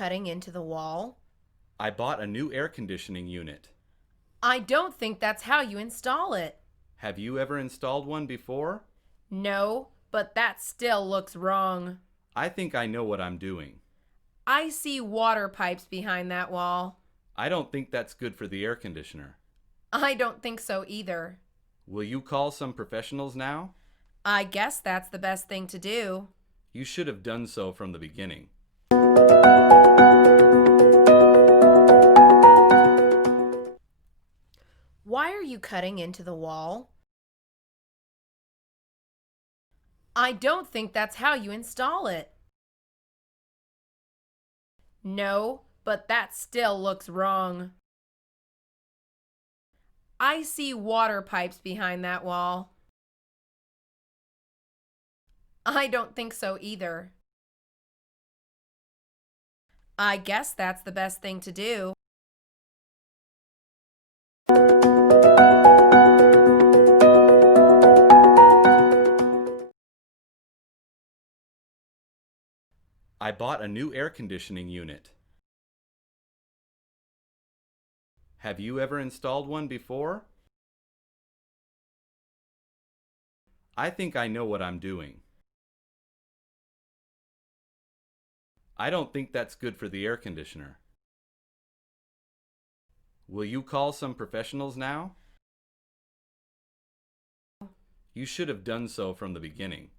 cutting into the wall? I bought a new air conditioning unit. I don't think that's how you install it. Have you ever installed one before? No, but that still looks wrong. I think I know what I'm doing. I see water pipes behind that wall. I don't think that's good for the air conditioner. I don't think so either. Will you call some professionals now? I guess that's the best thing to do. You should have done so from the beginning. Why are you cutting into the wall? I don't think that's how you install it. No, but that still looks wrong. I see water pipes behind that wall. I don't think so either. I guess that's the best thing to do. I bought a new air conditioning unit. Have you ever installed one before? I think I know what I'm doing. I don't think that's good for the air conditioner. Will you call some professionals now? You should have done so from the beginning.